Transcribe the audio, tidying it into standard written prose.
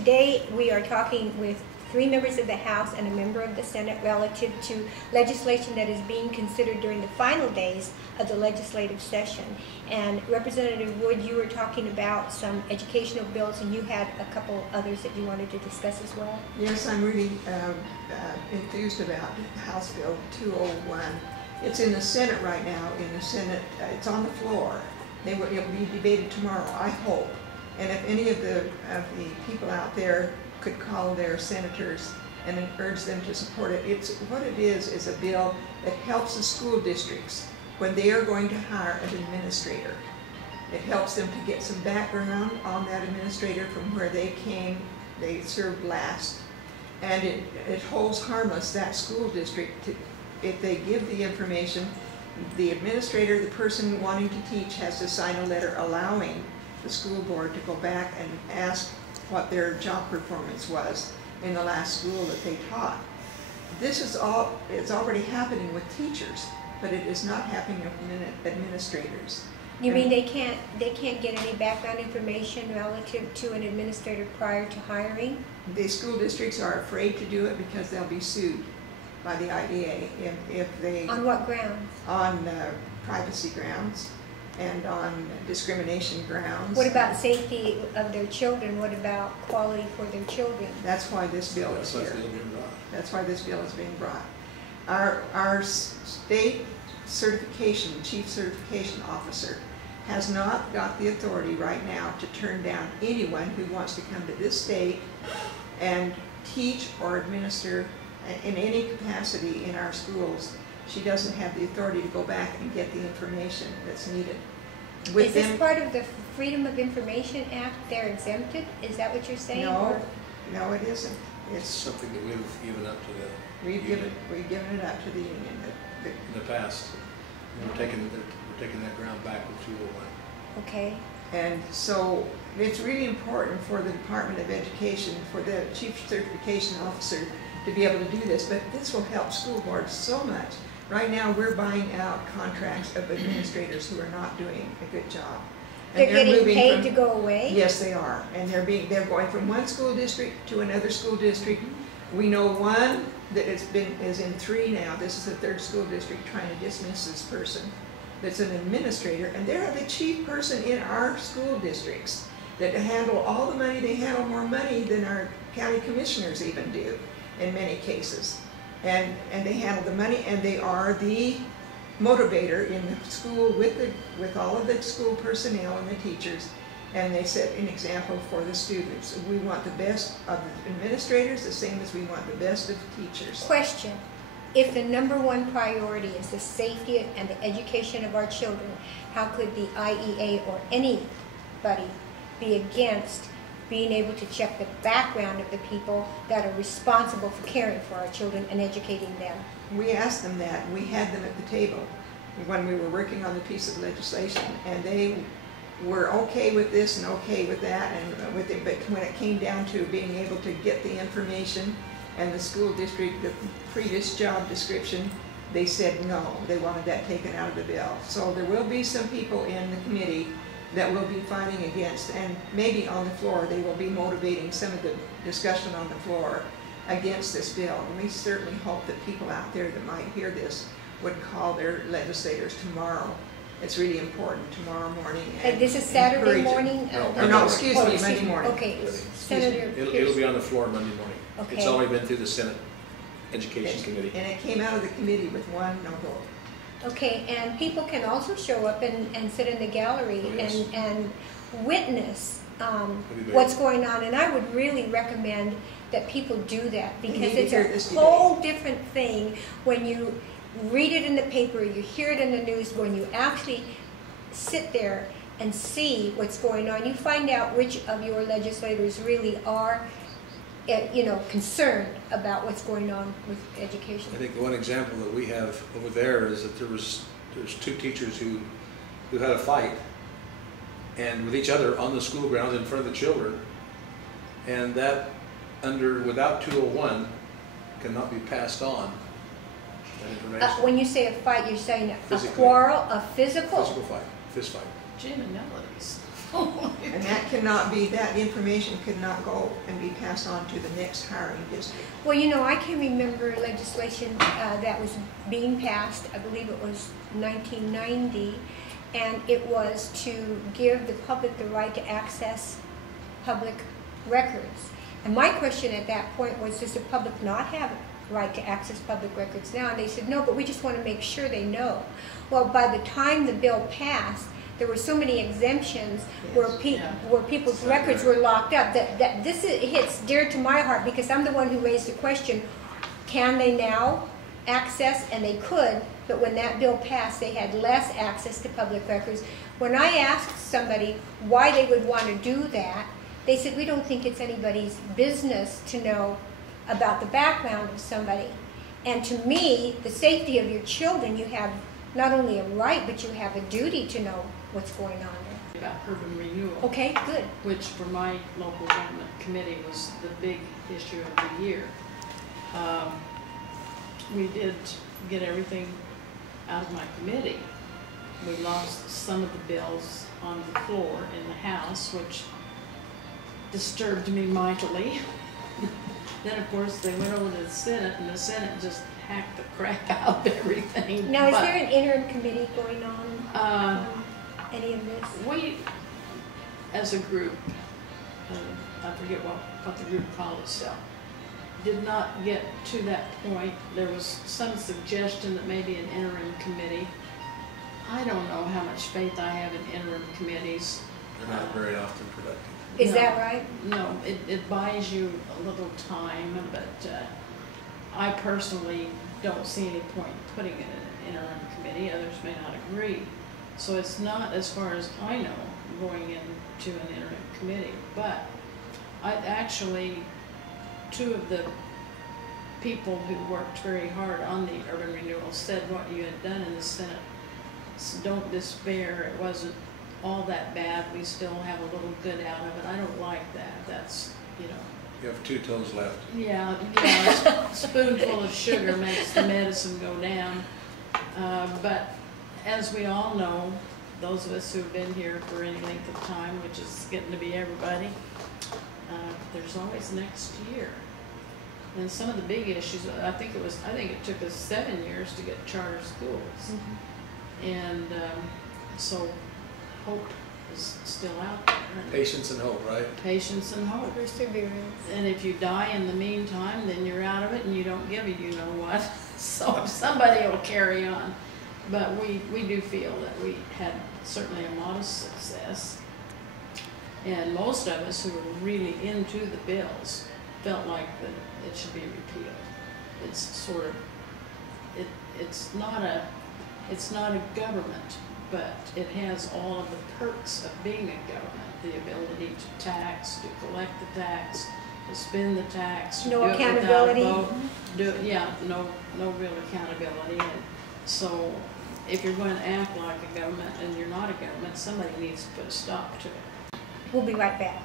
today we are talking with 3 members of the House and a member of the Senate relative to legislation that is being considered during the final days of the legislative session. And Representative Wood, you were talking about some educational bills, and you had a couple others that you wanted to discuss as well. Yes, I'm really enthused about House Bill 201. It's in the Senate right now. In the Senate, it's on the floor. It will be debated tomorrow, I hope. And if any of the people out there could call their senators and urge them to support it. What it is a bill that helps the school districts when they are going to hire an administrator. It helps them to get some background on that administrator from where they came, they served last. And it holds harmless that school district if they give the information. The administrator, the person wanting to teach, has to sign a letter allowing the school board to go back and ask what their job performance was in the last school that they taught. This is all, it's already happening with teachers, but it is not happening with administrators. You mean they can't get any background information relative to an administrator prior to hiring? The school districts are afraid to do it because they'll be sued by the IDA if they... On what grounds? On privacy grounds and on discrimination grounds. What about safety of their children? What about quality for their children? That's why this bill is here. That's why this bill is being brought. Our state certification, chief certification officer, has not got the authority right now to turn down anyone who wants to come to this state and teach or administer in any capacity in our schools. She doesn't have the authority to go back and get the information that's needed. Is this part of the Freedom of Information Act? They're exempted? Is that what you're saying? No, no, it isn't. It's something that we've given up to the union. We've given it up to the union. In the past. We're taking that ground back with 201. Okay. And so it's really important for the Department of Education, for the Chief Certification Officer to be able to do this, but this will help school boards so much. Right now we're buying out contracts of administrators who are not doing a good job. And they're getting paid to go away? Yes, they are. And they're going from one school district to another school district. We know one that is in 3 now. This is the 3rd school district trying to dismiss this person that's an administrator, and they're the chief person in our school districts that handle all the money. They handle more money than our county commissioners even do in many cases. And they handle the money, and they are the motivator in the school with all of the school personnel and the teachers, and they set an example for the students. We want the best of the administrators the same as we want the best of the teachers. Question. If the #1 priority is the safety and the education of our children, how could the IEA or anybody be against being able to check the background of the people that are responsible for caring for our children and educating them? We asked them that. We had them at the table when we were working on the piece of legislation, and they were okay with this and okay with that, and with it, but when it came down to being able to get the information and the school district, the previous job description, they said no. They wanted that taken out of the bill. So there will be some people in the committee that will be fighting against, and maybe on the floor they will be motivating some of the discussion on the floor against this bill. And we certainly hope that people out there that might hear this would call their legislators tomorrow. It's really important tomorrow morning. And this is Saturday morning? No, excuse me, Monday morning. Okay, Senator It'll be on the floor Monday morning. Okay. It's already been through the Senate Education Committee. And it came out of the committee with 1 no vote. Okay, and people can also show up and sit in the gallery and witness what's going on. And I would really recommend that people do that, because it's a whole different thing when you read it in the paper, you hear it in the news. When you actually sit there and see what's going on, you find out which of your legislators really are concerned about what's going on with education. I think the one example that we have over there is that there's 2 teachers who had a fight and with each other on the school grounds in front of the children, and that without 201 cannot be passed on. That information. When you say a fight, you're saying a Physically. quarrel, a physical? Physical fight, fist fight. Jim and melodies. And that information could not go and be passed on to the next hiring district. Well, you know, I can remember legislation that was being passed, I believe it was 1990, and it was to give the public the right to access public records. And my question at that point was, does the public not have a right to access public records now? And they said, no, but we just want to make sure they know. Well, by the time the bill passed, there were so many exemptions where people's records were locked up that this hits dear to my heart, because I'm the one who raised the question, can they now access? And they could, but when that bill passed, they had less access to public records. When I asked somebody why they would want to do that, they said, we don't think it's anybody's business to know about the background of somebody. And to me, the safety of your children, you have not only a right, but you have a duty to know what's going on there. About Urban Renewal. Okay, good. Which for my local government committee was the big issue of the year. We did get everything out of my committee. We lost some of the bills on the floor in the House, which disturbed me mightily. Then, of course, they went over to the Senate, and the Senate just hacked the crap out of everything. Now, is there an interim committee going on any of this? We, as a group, I forget what the group called itself, did not get to that point. There was some suggestion that maybe an interim committee. I don't know how much faith I have in interim committees. They're not very often productive. Is that right? No, it buys you a little time, but I personally don't see any point in putting it in an interim committee. Others may not agree. So it's not, as far as I know, going into an interim committee. But I actually, two of the people who worked very hard on the Urban Renewal said what you had done in the Senate. So don't despair. It wasn't all that bad. We still have a little good out of it. I don't like that. That's, you know. You have 2 toes left. Yeah, a spoonful of sugar makes the medicine go down. But as we all know, those of us who've been here for any length of time, which is getting to be everybody, there's always next year. And some of the big issues, I think it took us 7 years to get charter schools. Mm-hmm. And so hope is still out there. Patience and hope, right? Patience and hope. Perseverance. And if you die in the meantime, then you're out of it and you don't give a you know what. So somebody will carry on. But we do feel that we had certainly a modest success. And most of us who were really into the bills felt like that it should be repealed. It's sort of, it's not a government, but it has all of the perks of being a government. The ability to tax, to collect the tax, to spend the tax. No accountability. No real accountability. And so if you're going to act like a government and you're not a government, somebody needs to put a stop to it. We'll be right back.